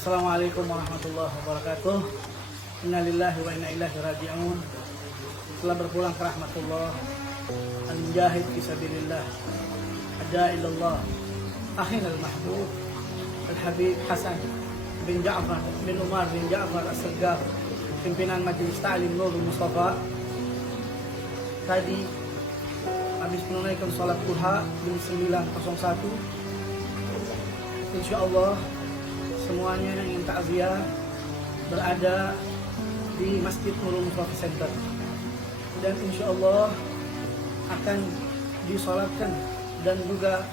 Assalamualaikum warahmatullahi wabarakatuh. Innalillahi wa inna ilaihi raji'un. Telah berpulang ke rahmatullah, al-mujahid fisabilillah, ada ilallah, akhina al-mahbub, al-habib Hasan bin Ja'far bin Umar bin Ja'far as-Saggaf, pimpinan Majelis Ta'lim Nurul Mustafa. Tadi habis menunaikan sholat duha jam 9.01. Insyaallah semuanya yang ingin takziah berada di Masjid Nurul Mustafa Center, dan insyaallah akan disolatkan dan juga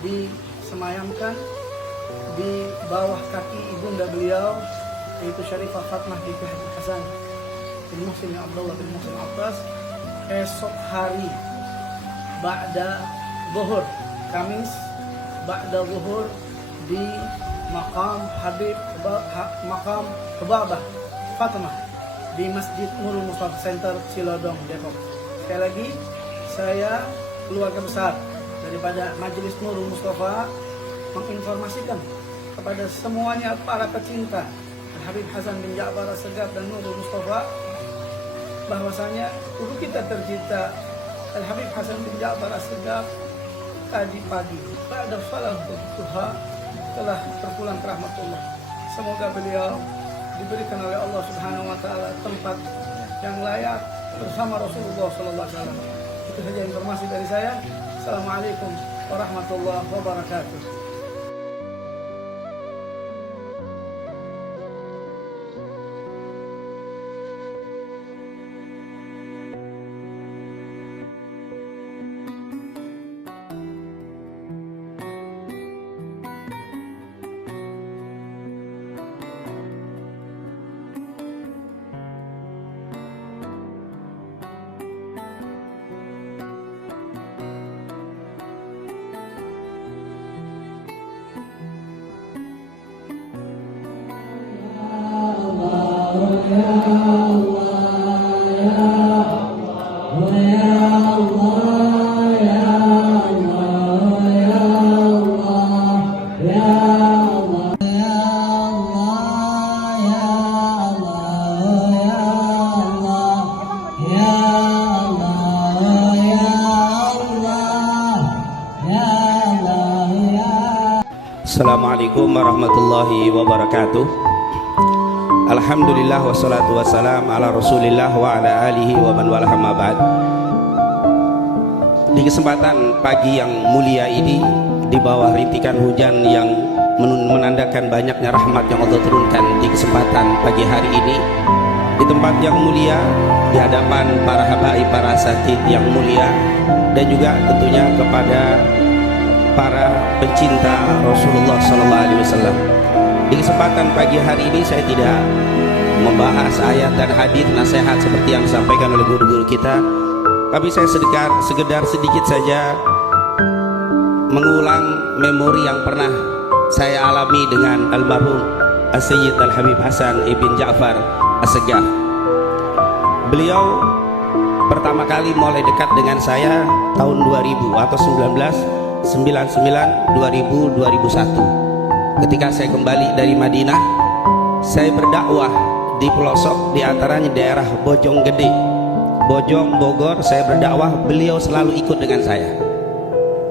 disemayamkan di bawah kaki ibunda beliau, yaitu Syarifah Fatmah binti Habib Hasan bin Muhsin Abdullah bin Muhsin Abbas, esok hari ba'da zuhur, Kamis ba'da zuhur di Maqam Habib Maqam Hubabah Fatimah di Masjid Nurul Mustafa Center, Cilodong, Depok. Sekali lagi, saya keluarga besar daripada Majelis Nurul Mustafa menginformasikan kepada semuanya para pecinta Habib Hasan bin Ja'far as-Saggaf dan Nurul Mustafa bahwasanya guru kita tercinta Al-Habib Hasan bin Ja'far as-Saggaf tadi pagi pada salat duha telah berpulang ke rahmatullah. Semoga beliau diberikan oleh Allah Subhanahu wa taala tempat yang layak bersama Rasulullah sallallahu alaihi wasallam. Itu saja informasi dari saya. Assalamualaikum warahmatullahi wabarakatuh. Assalamualaikum warahmatullahi wabarakatuh. Alhamdulillah wassalatu wassalam ala rasulillah wa ala alihi wa man walah ma ba'd. Di kesempatan pagi yang mulia ini, di bawah rintikan hujan yang menandakan banyaknya rahmat yang Allah turunkan di kesempatan pagi hari ini, di tempat yang mulia, di hadapan para habaib, para asatid yang mulia, dan juga tentunya kepada para pencinta Rasulullah SAW. Di kesempatan pagi hari ini saya tidak membahas ayat dan hadis nasihat seperti yang disampaikan oleh guru-guru kita, tapi saya sekedar sedikit saja mengulang memori yang pernah saya alami dengan almarhum As-Sayyid Al-Habib Hasan ibn Ja'far as-Saggaf. Beliau pertama kali mulai dekat dengan saya tahun 2000 atau 2001, ketika saya kembali dari Madinah. Saya berdakwah di pelosok, di antaranya daerah Bojonggede, Bojong, Bogor. Saya berdakwah, beliau selalu ikut dengan saya.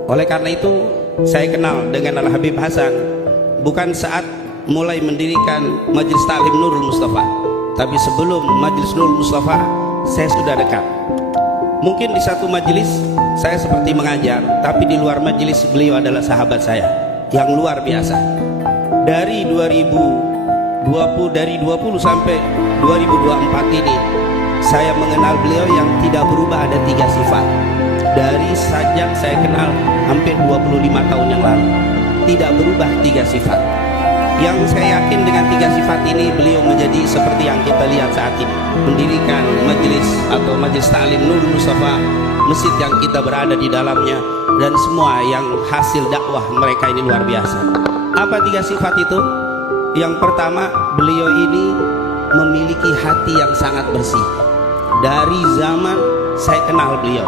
Oleh karena itu saya kenal dengan Al-Habib Hasan bukan saat mulai mendirikan Majelis Ta'lim Nurul Mustafa, tapi sebelum Majelis Nurul Mustafa saya sudah dekat. Mungkin di satu majelis saya seperti mengajar, tapi di luar majelis beliau adalah sahabat saya yang luar biasa. Dari 20 sampai 2024 ini saya mengenal beliau yang tidak berubah, ada 3 sifat. Dari sejak saya kenal hampir 25 tahun yang lalu, tidak berubah 3 sifat. Yang saya yakin dengan 3 sifat ini beliau menjadi seperti yang kita lihat saat ini, mendirikan majelis atau Majelis Ta'lim Nurul Mustafa, masjid yang kita berada di dalamnya, dan semua yang hasil dakwah mereka ini luar biasa. Apa 3 sifat itu? Yang pertama, beliau ini memiliki hati yang sangat bersih. Dari zaman saya kenal beliau,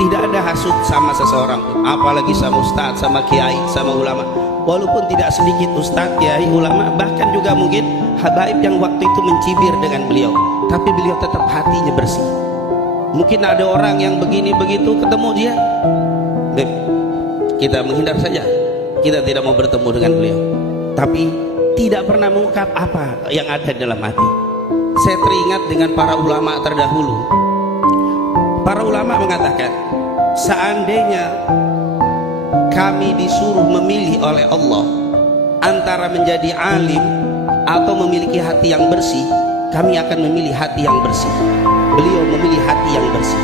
tidak ada hasut sama seseorang pun, apalagi sama ustadz, sama kiai, sama ulama. walaupun tidak sedikit ustadz, kiai, ulama, bahkan juga mungkin habaib yang waktu itu mencibir dengan beliau, tapi beliau tetap hatinya bersih. Mungkin ada orang yang begini begitu ketemu dia, kita menghindar saja, kita tidak mau bertemu dengan beliau, tapi tidak pernah mengungkap apa yang ada dalam hati. Saya teringat dengan para ulama terdahulu. Para ulama mengatakan, seandainya kami disuruh memilih oleh Allah antara menjadi alim atau memiliki hati yang bersih, kami akan memilih hati yang bersih. Beliau memilih hati yang bersih.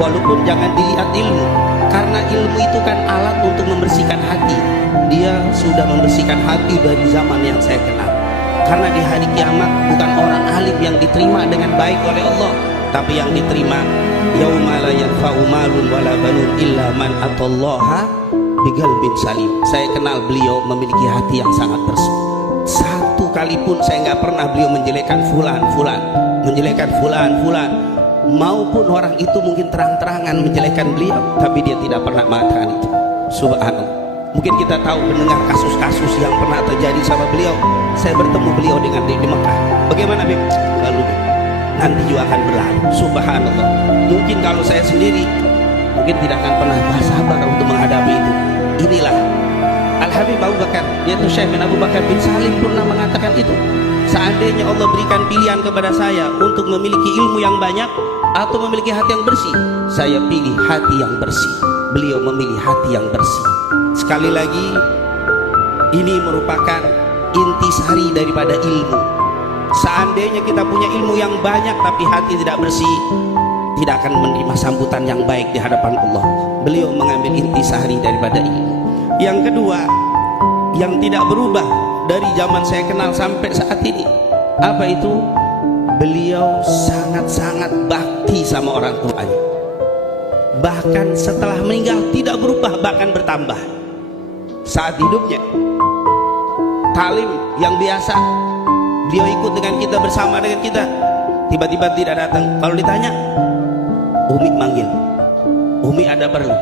Walaupun jangan dilihat ilmu, karena ilmu itu kan alat untuk membersihkan hati. Dia sudah membersihkan hati dari zaman yang saya kenal. Karena di hari kiamat bukan orang alim yang diterima dengan baik oleh Allah, tapi yang diterima yauma la yanfa'u malun wala banun illa man atallaha biqalbin salim. Saya kenal beliau memiliki hati yang sangat bersih. Satu kali pun saya nggak pernah beliau menjelekkan fulan, menjelekkan fulan, maupun orang itu mungkin terang-terangan menjelekkan beliau, tapi dia tidak pernah mengatakan itu. Subhanallah. Mungkin kita tahu mendengar kasus-kasus yang pernah terjadi sama beliau. Saya bertemu beliau dengan di Mekah. Bagaimana Bib? Lalu nanti juga akan berlalu. Subhanallah. Mungkin kalau saya sendiri mungkin tidak akan pernah sabar untuk menghadapi itu. Inilah Al-Habib Abu Bakar, yaitu Syekh bin Abu Bakar bin Salim pernah mengatakan itu. Seandainya Allah berikan pilihan kepada saya untuk memiliki ilmu yang banyak atau memiliki hati yang bersih, saya pilih hati yang bersih. Beliau memilih hati yang bersih. Sekali lagi, ini merupakan intisari daripada ilmu. Seandainya kita punya ilmu yang banyak tapi hati tidak bersih, tidak akan menerima sambutan yang baik di hadapan Allah. Beliau mengambil intisari daripada ilmu. Yang kedua, yang tidak berubah dari zaman saya kenal sampai saat ini, apa itu? Beliau sangat-sangat bakti sama orang tuanya. Bahkan setelah meninggal tidak berubah, bahkan bertambah. Saat hidupnya talim yang biasa, beliau ikut dengan kita, bersama dengan kita, tiba-tiba tidak datang. Kalau ditanya, Umi manggil, Umi ada perlu,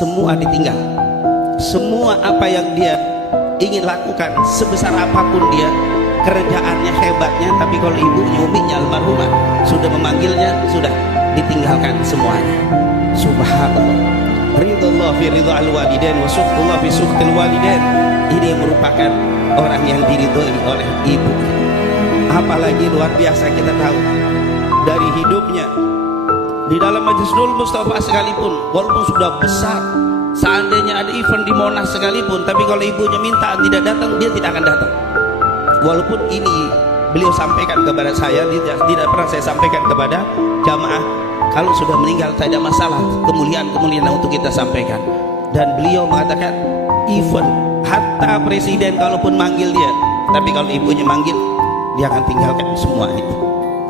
semua ditinggal. Semua apa yang dia ingin lakukan, sebesar apapun dia, kerjaannya, hebatnya, tapi kalau ibunya, uminya almarhumah sudah memanggilnya, sudah ditinggalkan semuanya. Subhanallah. Ridullah fi ridha al-walidain wa suhtullah fi suhtil walidain. Ini merupakan orang yang diridhoi oleh ibu. Apalagi luar biasa kita tahu dari hidupnya di dalam Majelis Nurul Mustafa sekalipun, walaupun sudah besar, seandainya ada event di Monas sekalipun, tapi kalau ibunya minta tidak datang, dia tidak akan datang. Walaupun ini beliau sampaikan kepada saya, tidak pernah saya sampaikan kepada jamaah. Kalau sudah meninggal tidak ada masalah, kemuliaan-kemuliaan untuk kita sampaikan. Dan beliau mengatakan, even hatta presiden kalaupun manggil dia, tapi kalau ibunya manggil, dia akan tinggalkan semua itu.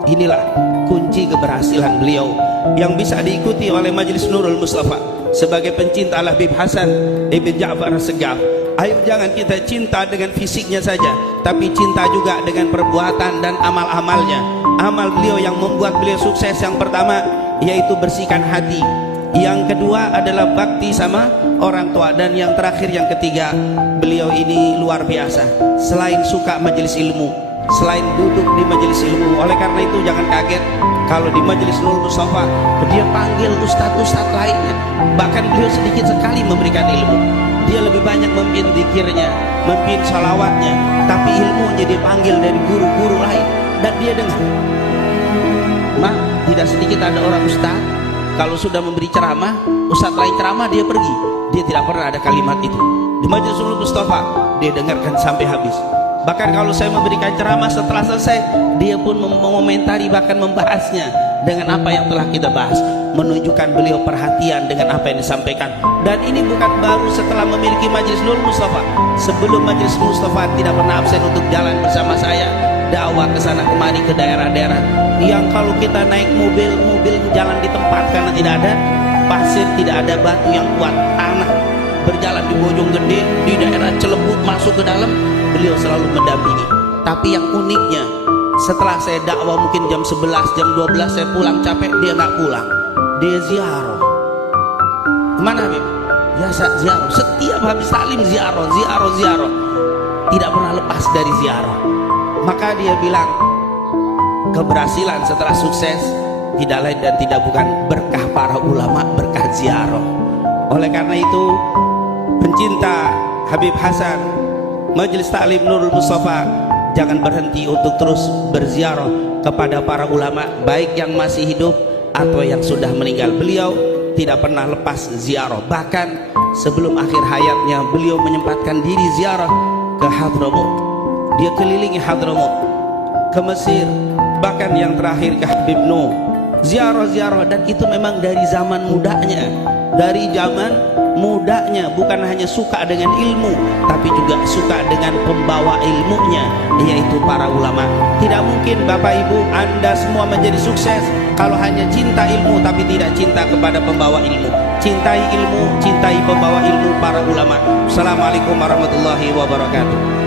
Inilah kunci keberhasilan beliau yang bisa diikuti oleh Majelis Nurul Mustafa sebagai pencinta Al-Habib Hasan Ibn Ja'far As-Segaf. Ayo jangan kita cinta dengan fisiknya saja, tapi cinta juga dengan perbuatan dan amal-amalnya. Amal beliau yang membuat beliau sukses, yang pertama yaitu bersihkan hati, yang kedua adalah bakti sama orang tua, dan yang terakhir, yang ketiga, beliau ini luar biasa. Selain suka majelis ilmu, selain duduk di majelis ilmu, oleh karena itu jangan kaget kalau di Majelis Nurul Mustafa dia panggil ustadz-ustadz lainnya. Bahkan beliau sedikit sekali memberikan ilmu. Dia lebih banyak memimpin zikirnya, memimpin salawatnya, tapi ilmunya dia panggil dari guru-guru lain, dan dia dengar. Tidak sedikit ada orang ustadz kalau sudah memberi ceramah, ustadz lain ceramah dia pergi, dia tidak pernah ada kalimat itu. Di Majelis Nurul Mustafa dia dengarkan sampai habis. Bahkan kalau saya memberikan ceramah, setelah selesai dia pun mengomentari, bahkan membahasnya dengan apa yang telah kita bahas, menunjukkan beliau perhatian dengan apa yang disampaikan. Dan ini bukan baru setelah memiliki Majelis Nurul Mustafa. Sebelum Majelis Mustafa tidak pernah absen untuk jalan bersama saya, dakwah ke sana kemari ke daerah-daerah yang kalau kita naik mobil jalan di tempat karena tidak ada pasir, tidak ada batu yang kuat, tanah. Berjalan di Bojonggede, di daerah Celebut, masuk ke dalam, beliau selalu mendampingi. Tapi yang uniknya, setelah saya dakwah mungkin jam 11, jam 12 saya pulang capek, dia nggak pulang, dia ziarah. Kemana Habib? biasa ziarah, setiap habis taklim ziarah, tidak pernah lepas dari ziarah. Maka dia bilang keberhasilan setelah sukses tidak lain dan tidak bukan berkah para ulama, berkah ziarah. Oleh karena itu, pencinta Habib Hasan, Majelis Taklim Nurul Mustafa, jangan berhenti untuk terus berziarah kepada para ulama, baik yang masih hidup atau yang sudah meninggal. Beliau tidak pernah lepas ziarah. Bahkan sebelum akhir hayatnya, beliau menyempatkan diri ziarah ke Hadramut. Dia kelilingi Hadramut, ke Mesir, bahkan yang terakhir ke Habib Nuh. Ziarah-ziarah, dan itu memang dari zaman mudanya. Dari zaman mudanya, bukan hanya suka dengan ilmu, tapi juga suka dengan pembawa ilmunya, yaitu para ulama. Tidak mungkin Bapak Ibu Anda semua menjadi sukses kalau hanya cinta ilmu tapi tidak cinta kepada pembawa ilmu. Cintai ilmu, cintai pembawa ilmu, para ulama. Assalamualaikum warahmatullahi wabarakatuh.